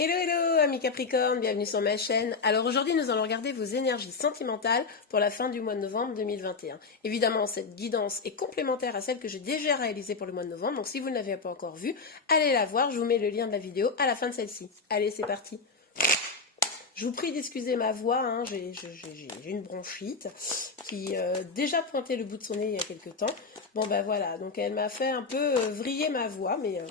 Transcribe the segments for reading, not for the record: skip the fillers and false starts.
Hello hello amis Capricorne, bienvenue sur ma chaîne. Alors aujourd'hui nous allons regarder vos énergies sentimentales pour la fin du mois de novembre 2021. Évidemment cette guidance est complémentaire à celle que j'ai déjà réalisée pour le mois de novembre, donc si vous ne l'avez pas encore vue, allez la voir, je vous mets le lien de la vidéo à la fin de celle-ci. Allez c'est parti. Je vous prie d'excuser ma voix, hein, j'ai une bronchite qui déjà pointait le bout de son nez il y a quelques temps. Bon ben voilà, donc elle m'a fait un peu vriller ma voix, mais...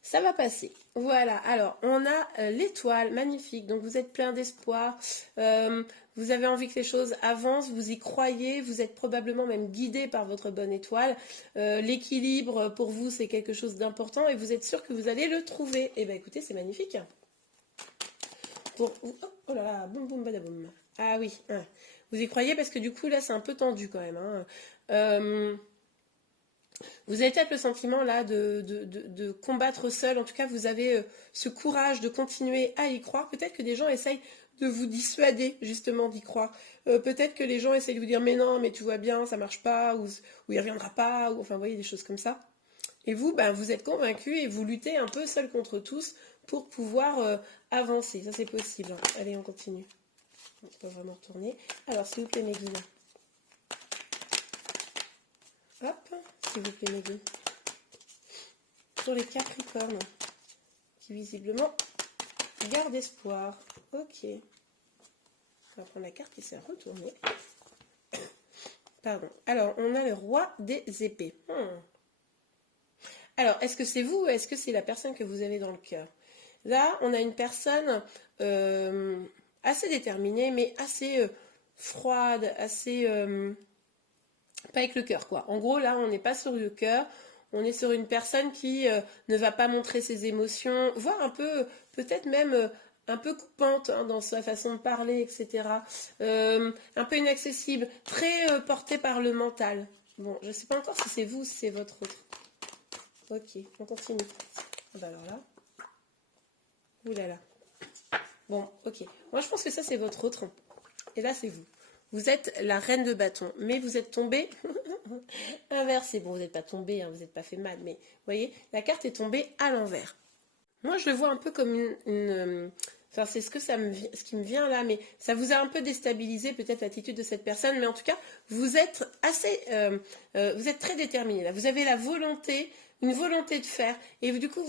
ça va passer. Voilà, alors on a l'étoile, magnifique, donc vous êtes plein d'espoir, vous avez envie que les choses avancent, vous y croyez, vous êtes probablement même guidé par votre bonne étoile. L'équilibre pour vous c'est quelque chose d'important et vous êtes sûr que vous allez le trouver. Et bien écoutez, c'est magnifique. Oh là là, boum boum badaboum. Ah oui, hein. Vous y croyez parce que du coup là c'est un peu tendu quand même. Hein. Vous avez peut-être le sentiment là de combattre seul. En tout cas, vous avez ce courage de continuer à y croire. Peut-être que des gens essayent de vous dissuader justement d'y croire. Peut-être que les gens essayent de vous dire mais non, mais tu vois bien, ça marche pas, ou il reviendra pas, ou enfin vous voyez des choses comme ça. Et vous, ben, vous êtes convaincu et vous luttez un peu seul contre tous pour pouvoir avancer. Ça c'est possible. Allez, on continue. On peut vraiment retourner. Alors s'il vous plaît mes guides. Hop, s'il vous plaît, mes guides. Pour les Capricornes, qui visiblement gardent espoir. Ok. On va prendre la carte qui s'est retournée. Pardon. Alors, on a le roi des épées. Alors, est-ce que c'est vous ou est-ce que c'est la personne que vous avez dans le cœur? Là, on a une personne assez déterminée, mais assez froide, assez... pas avec le cœur, quoi. En gros, là, on n'est pas sur le cœur. On est sur une personne qui ne va pas montrer ses émotions, voire un peu, peut-être même un peu coupante hein, dans sa façon de parler, etc. Un peu inaccessible, très portée par le mental. Bon, je ne sais pas encore si c'est vous ou si c'est votre autre. Ok, on continue. Ah bah alors là. Ouh là là. Bon, ok. Moi, je pense que ça, c'est votre autre. Et là, c'est vous. Vous êtes la reine de bâton, mais vous êtes tombée inversée. Bon, vous n'êtes pas tombée, hein, vous n'êtes pas fait mal, mais vous voyez, la carte est tombée à l'envers. Moi, je le vois un peu comme enfin, c'est ce qui me vient là, mais ça vous a un peu déstabilisé peut-être l'attitude de cette personne, mais en tout cas, vous êtes vous êtes très déterminé là. Vous avez une volonté de faire, et du coup,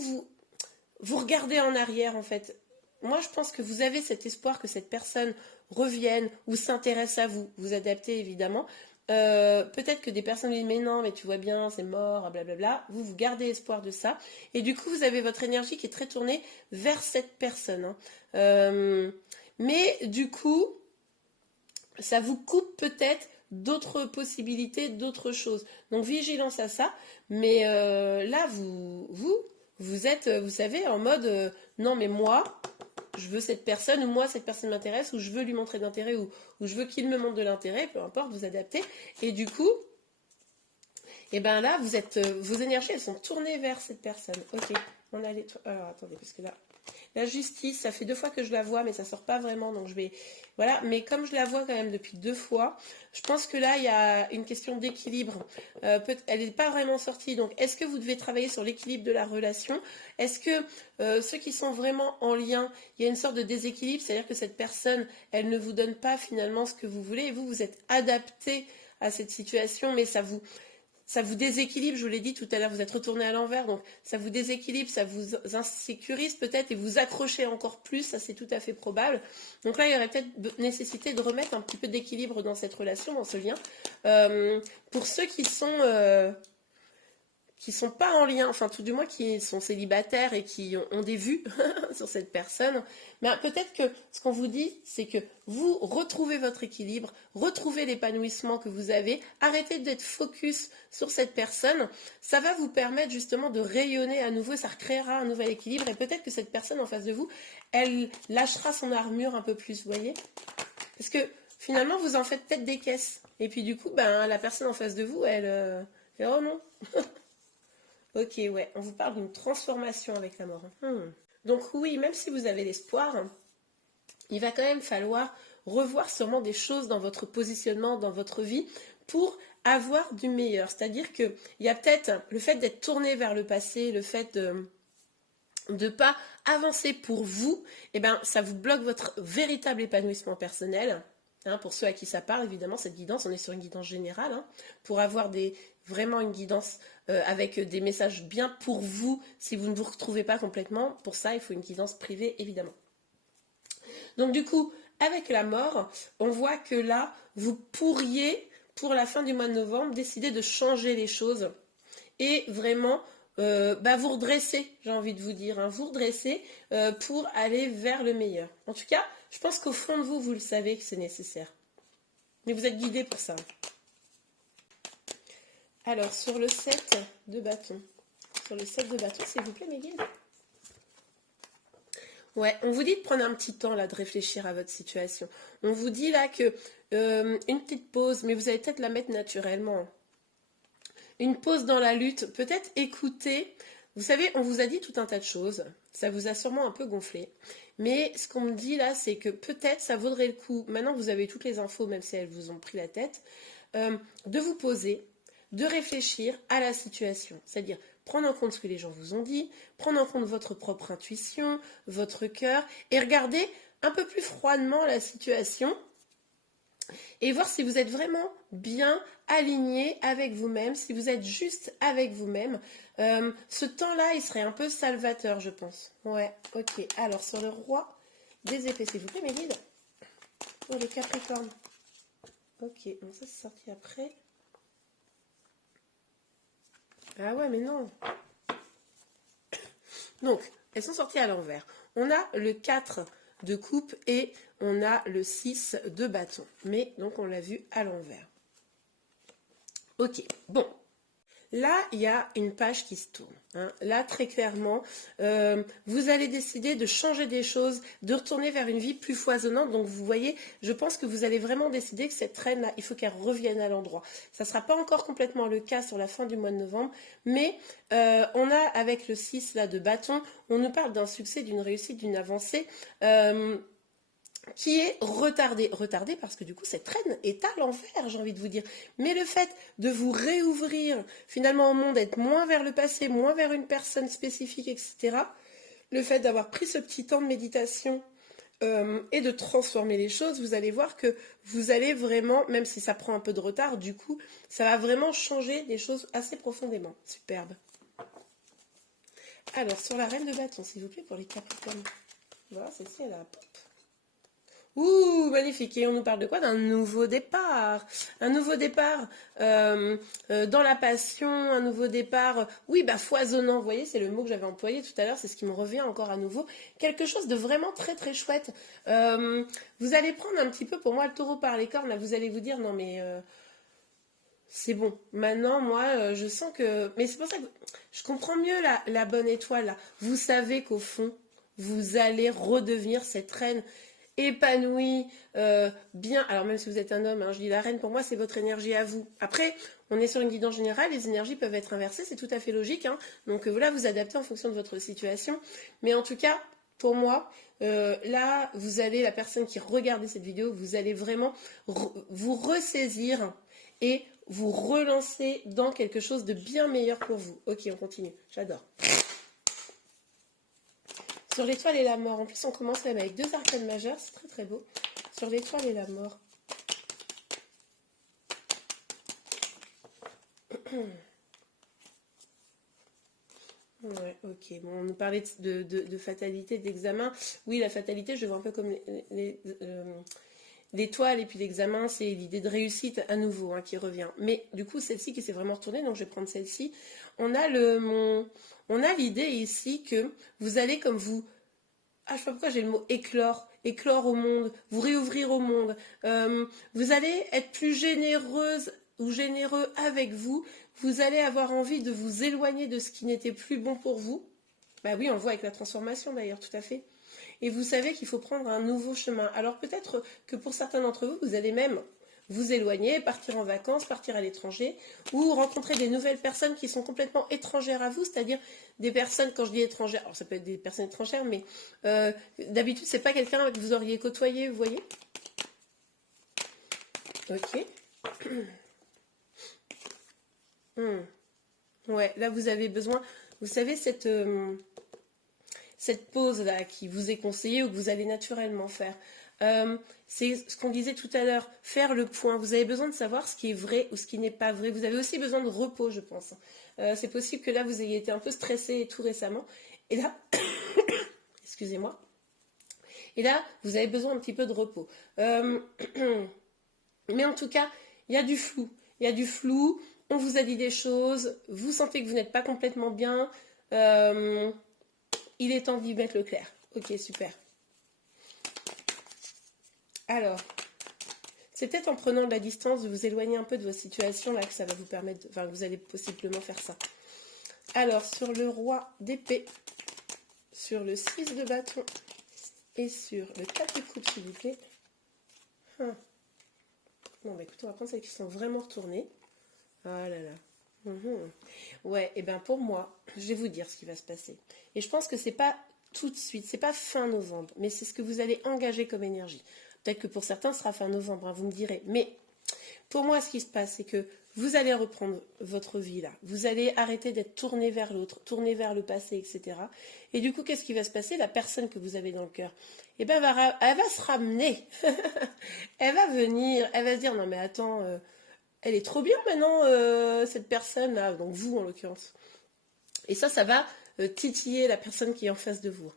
vous regardez en arrière en fait. Moi, je pense que vous avez cet espoir que cette personne revienne ou s'intéresse à vous. Vous adaptez évidemment. Peut-être que des personnes disent mais non, mais tu vois bien, c'est mort, blablabla. Vous gardez espoir de ça. Et du coup, vous avez votre énergie qui est très tournée vers cette personne. Hein. Mais du coup, ça vous coupe peut-être d'autres possibilités, d'autres choses. Donc vigilance à ça. Mais là, vous êtes, vous savez, en mode non mais moi, je veux cette personne, ou moi cette personne m'intéresse, ou je veux lui montrer d'intérêt, ou je veux qu'il me montre de l'intérêt, peu importe, vous adaptez. Et du coup, et ben là, vos énergies, elles sont tournées vers cette personne. Ok, on a les... Alors attendez, parce que là, la justice, ça fait 2 fois que je la vois, mais ça sort pas vraiment, donc je vais... Voilà, mais comme je la vois quand même depuis 2 fois, je pense que là, il y a une question d'équilibre. Elle n'est pas vraiment sortie, donc est-ce que vous devez travailler sur l'équilibre de la relation? Est-ce que ceux qui sont vraiment en lien, il y a une sorte de déséquilibre, c'est-à-dire que cette personne, elle ne vous donne pas finalement ce que vous voulez, et vous êtes adapté à cette situation, mais ça vous déséquilibre, je vous l'ai dit tout à l'heure, vous êtes retourné à l'envers, donc ça vous déséquilibre, ça vous insécurise peut-être et vous accrochez encore plus, ça c'est tout à fait probable. Donc là, il y aurait peut-être nécessité de remettre un petit peu d'équilibre dans cette relation, dans ce lien. Pour ceux qui sont pas en lien, enfin tout du moins qui sont célibataires et qui ont des vues sur cette personne, mais peut-être que ce qu'on vous dit, c'est que vous retrouvez votre équilibre, retrouvez l'épanouissement que vous avez, arrêtez d'être focus sur cette personne, ça va vous permettre justement de rayonner à nouveau, ça recréera un nouvel équilibre et peut-être que cette personne en face de vous, elle lâchera son armure un peu plus, vous voyez? Parce que finalement, vous en faites peut-être des caisses et puis du coup, ben, la personne en face de vous, elle fait « Oh non !» Ok, ouais, on vous parle d'une transformation avec la mort. Donc oui, même si vous avez l'espoir, il va quand même falloir revoir sûrement des choses dans votre positionnement, dans votre vie, pour avoir du meilleur. C'est-à-dire qu'il y a peut-être le fait d'être tourné vers le passé, le fait de pas avancer pour vous, eh ben, ça vous bloque votre véritable épanouissement personnel. Hein, pour ceux à qui ça parle, évidemment, cette guidance, on est sur une guidance générale. Hein, pour avoir vraiment une guidance avec des messages bien pour vous, si vous ne vous retrouvez pas complètement, pour ça, il faut une guidance privée, évidemment. Donc du coup, avec la mort, on voit que là, vous pourriez, pour la fin du mois de novembre, décider de changer les choses et vraiment vous redresser, j'ai envie de vous dire, hein, vous redresser pour aller vers le meilleur. En tout cas, je pense qu'au fond de vous, vous le savez que c'est nécessaire. Mais vous êtes guidé pour ça. Alors, sur le 7 de bâton, s'il vous plaît, mes guides. Ouais, on vous dit de prendre un petit temps là, de réfléchir à votre situation. On vous dit là que une petite pause, mais vous allez peut-être la mettre naturellement. Une pause dans la lutte, peut-être écouter. Vous savez, on vous a dit tout un tas de choses. Ça vous a sûrement un peu gonflé. Mais ce qu'on me dit là, c'est que peut-être ça vaudrait le coup, maintenant que vous avez toutes les infos, même si elles vous ont pris la tête, de vous poser, de réfléchir à la situation. C'est-à-dire prendre en compte ce que les gens vous ont dit, prendre en compte votre propre intuition, votre cœur, et regarder un peu plus froidement la situation et voir si vous êtes vraiment bien aligné avec vous-même, si vous êtes juste avec vous-même. Ce temps-là, il serait un peu salvateur, je pense. Ouais, ok. Alors, sur le roi des épées, s'il vous plaît, mes guides. Pour le Capricorne. Ok, bon, ça c'est sorti après. Ah ouais, mais non. Donc, elles sont sorties à l'envers. On a le 4 de coupe et on a le 6 de bâton. Mais donc, on l'a vu à l'envers. Ok, bon. Là, il y a une page qui se tourne. Hein. Là, très clairement, vous allez décider de changer des choses, de retourner vers une vie plus foisonnante. Donc, vous voyez, je pense que vous allez vraiment décider que cette reine-là, il faut qu'elle revienne à l'endroit. Ça ne sera pas encore complètement le cas sur la fin du mois de novembre, mais on a, avec le 6 là, de bâton, on nous parle d'un succès, d'une réussite, d'une avancée. Qui est retardé. Retardé parce que du coup, cette reine est à l'envers, j'ai envie de vous dire. Mais le fait de vous réouvrir finalement au monde, être moins vers le passé, moins vers une personne spécifique, etc., le fait d'avoir pris ce petit temps de méditation et de transformer les choses, vous allez voir que vous allez vraiment, même si ça prend un peu de retard, du coup, ça va vraiment changer des choses assez profondément. Superbe. Alors, sur la reine de bâton, s'il vous plaît, pour les Capricornes. Voilà, celle-ci, elle a... Ouh, magnifique. Et on nous parle de quoi? D'un nouveau départ. Un nouveau départ dans la passion, un nouveau départ, oui, foisonnant. Vous voyez, c'est le mot que j'avais employé tout à l'heure, c'est ce qui me revient encore à nouveau. Quelque chose de vraiment très très chouette. Vous allez prendre un petit peu, pour moi, le taureau par les cornes, là, vous allez vous dire, non mais... c'est bon. Maintenant, moi, je sens que... Mais c'est pour ça que je comprends mieux la bonne étoile, là. Vous savez qu'au fond, vous allez redevenir cette reine épanouie, bien. Alors même si vous êtes un homme, hein, je dis la reine, pour moi, c'est votre énergie à vous. Après, on est sur une guidance générale, les énergies peuvent être inversées, c'est tout à fait logique. Hein. Donc voilà, vous adaptez en fonction de votre situation. Mais en tout cas, pour moi, là, vous allez, la personne qui regarde cette vidéo, vous allez vraiment vous ressaisir et vous relancer dans quelque chose de bien meilleur pour vous. Ok, on continue. J'adore. Sur l'étoile et la mort. En plus, on commence même avec 2 arcanes majeures. C'est très très beau. Sur l'étoile et la mort. Ouais, ok. Bon, on nous parlait de fatalité, d'examen. Oui, la fatalité, je vois un peu comme l'étoile et puis l'examen, c'est l'idée de réussite à nouveau hein, qui revient. Mais du coup, celle-ci qui s'est vraiment retournée, donc je vais prendre celle-ci. On a l'idée ici que vous allez comme vous... Ah, je sais pas pourquoi j'ai le mot éclore. Éclore au monde, vous réouvrir au monde. Vous allez être plus généreuse ou généreux avec vous. Vous allez avoir envie de vous éloigner de ce qui n'était plus bon pour vous. Bah oui, on le voit avec la transformation d'ailleurs, tout à fait. Et vous savez qu'il faut prendre un nouveau chemin. Alors peut-être que pour certains d'entre vous, vous allez même vous éloigner, partir en vacances, partir à l'étranger, ou rencontrer des nouvelles personnes qui sont complètement étrangères à vous, c'est-à-dire des personnes, quand je dis étrangères, alors ça peut être des personnes étrangères, mais d'habitude, c'est pas quelqu'un que vous auriez côtoyé, vous voyez? Ok. Ouais, là vous avez besoin, vous savez, cette cette pause-là qui vous est conseillée ou que vous allez naturellement faire. C'est ce qu'on disait tout à l'heure, faire le point. Vous avez besoin de savoir ce qui est vrai ou ce qui n'est pas vrai. Vous avez aussi besoin de repos, je pense. C'est possible que là, vous ayez été un peu stressé et tout récemment. Et là, excusez-moi. Et là, vous avez besoin un petit peu de repos. Mais en tout cas, il y a du flou. Il y a du flou. On vous a dit des choses. Vous sentez que vous n'êtes pas complètement bien. Il est temps d'y mettre le clair. Ok, super. Alors, c'est peut-être en prenant de la distance, de vous éloigner un peu de vos situations là que ça va vous permettre, enfin, vous allez possiblement faire ça. Alors, sur le roi d'épée, sur le 6 de bâton et sur le 4 de coupe, s'il vous plaît. Bon, bah écoutez, on va prendre celles qui sont vraiment retournées. Oh là là. Ouais, et bien pour moi, je vais vous dire ce qui va se passer. Et je pense que c'est pas tout de suite, c'est pas fin novembre, mais c'est ce que vous allez engager comme énergie. Peut-être que pour certains, ce sera fin novembre, hein, vous me direz. Mais pour moi, ce qui se passe, c'est que vous allez reprendre votre vie là. Vous allez arrêter d'être tourné vers l'autre, tourné vers le passé, etc. Et du coup, qu'est-ce qui va se passer? La personne que vous avez dans le cœur, eh ben, elle va se ramener. Elle va venir, elle va se dire, non mais attends, elle est trop bien maintenant, cette personne-là, donc vous en l'occurrence. Et ça va titiller la personne qui est en face de vous.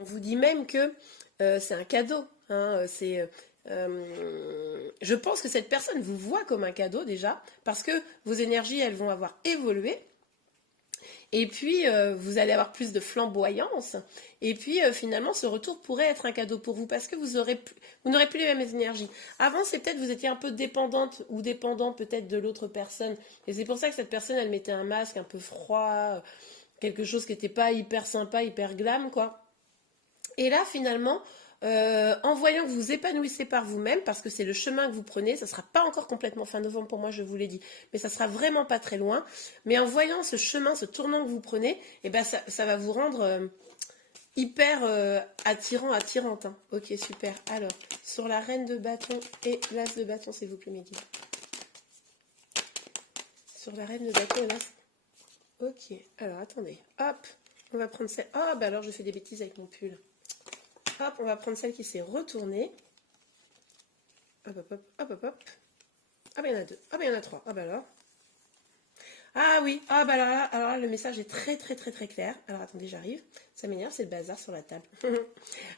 On vous dit même que c'est un cadeau. Hein, je pense que cette personne vous voit comme un cadeau déjà, parce que vos énergies, elles vont avoir évolué. Et puis, vous allez avoir plus de flamboyance. Et puis, finalement, ce retour pourrait être un cadeau pour vous, parce que vous n'aurez plus les mêmes énergies. Avant, c'est peut-être vous étiez un peu dépendante ou dépendant peut-être de l'autre personne. Et c'est pour ça que cette personne, elle mettait un masque un peu froid, quelque chose qui n'était pas hyper sympa, hyper glam, quoi. Et là, finalement, en voyant que vous vous épanouissez par vous-même, parce que c'est le chemin que vous prenez, ça ne sera pas encore complètement fin novembre pour moi, je vous l'ai dit, mais ça sera vraiment pas très loin. Mais en voyant ce chemin, ce tournant que vous prenez, eh ben ça va vous rendre hyper attirante. Hein. Ok, super. Alors, sur la reine de bâton et l'as de bâton, s'il vous plaît, Mehdi. Sur la reine de bâton et l'as. Ok, alors attendez. Hop, on va prendre celle. Oh, bah alors je fais des bêtises avec mon pull. Hop, on va prendre celle qui s'est retournée. Hop, hop, hop, hop, hop, hop. Ah, ben il y en a deux. Ah, ben il y en a trois. Ah, ben alors. Ah oui. Ah, ben alors là, le message est très, très, très, très clair. Alors, attendez, j'arrive. Ça m'énerve, c'est le bazar sur la table.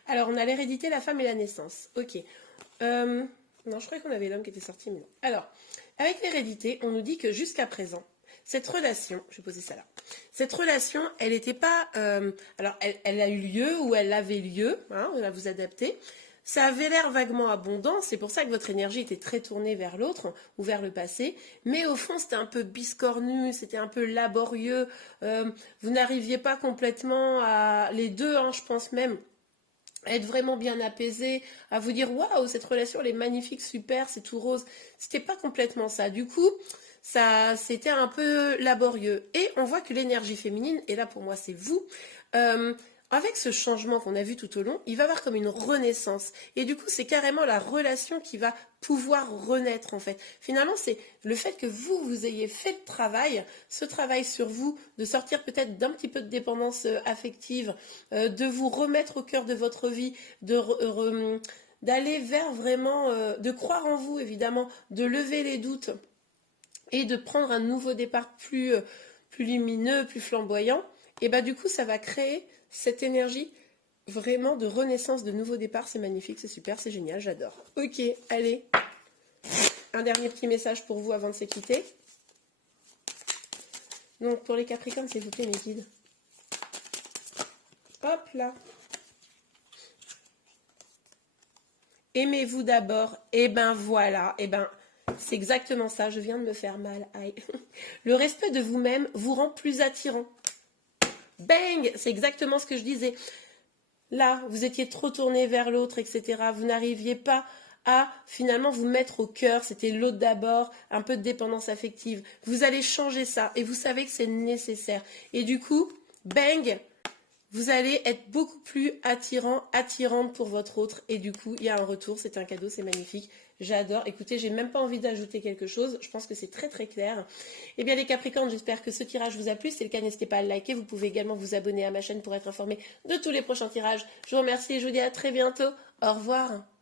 Alors, on a l'hérédité, la femme et la naissance. Ok. Non, je croyais qu'on avait l'homme qui était sorti, mais non. Alors, avec l'hérédité, on nous dit que jusqu'à présent, cette relation, je vais poser ça là. Cette relation, elle n'était pas... alors, elle a eu lieu ou elle avait lieu, hein, on va vous adapter. Ça avait l'air vaguement abondant, c'est pour ça que votre énergie était très tournée vers l'autre ou vers le passé. Mais au fond, c'était un peu biscornu, c'était un peu laborieux. Vous n'arriviez pas complètement à... Les deux, hein, je pense même, à être vraiment bien apaisé, à vous dire « Waouh, cette relation, elle est magnifique, super, c'est tout rose. » C'était pas complètement ça. Du coup... ça, c'était un peu laborieux. Et on voit que l'énergie féminine, et là pour moi c'est vous, avec ce changement qu'on a vu tout au long, il va y avoir comme une renaissance. Et du coup, c'est carrément la relation qui va pouvoir renaître en fait. Finalement, c'est le fait que vous ayez fait le travail, ce travail sur vous, de sortir peut-être d'un petit peu de dépendance affective, de vous remettre au cœur de votre vie, d'aller vers vraiment, de croire en vous évidemment, de lever les doutes, et de prendre un nouveau départ plus lumineux, plus flamboyant, et bah du coup ça va créer cette énergie vraiment de renaissance, de nouveau départ. C'est magnifique, c'est super, c'est génial, j'adore. Ok, allez, un dernier petit message pour vous avant de se quitter. Donc pour les Capricornes, s'il vous plaît, mes guides. Hop là. Aimez-vous d'abord, et ben voilà, et ben... c'est exactement ça, je viens de me faire mal. Aïe. Le respect de vous-même vous rend plus attirant. Bang! C'est exactement ce que je disais. Là, vous étiez trop tourné vers l'autre, etc. Vous n'arriviez pas à finalement vous mettre au cœur. C'était l'autre d'abord, un peu de dépendance affective. Vous allez changer ça et vous savez que c'est nécessaire. Et du coup, bang! vous allez être beaucoup plus attirante pour votre autre. Et du coup, il y a un retour, c'est un cadeau, c'est magnifique. J'adore. Écoutez, j'ai même pas envie d'ajouter quelque chose. Je pense que c'est très très clair. Eh bien les Capricornes, j'espère que ce tirage vous a plu. Si c'est le cas, n'hésitez pas à le liker. Vous pouvez également vous abonner à ma chaîne pour être informé de tous les prochains tirages. Je vous remercie et je vous dis à très bientôt. Au revoir.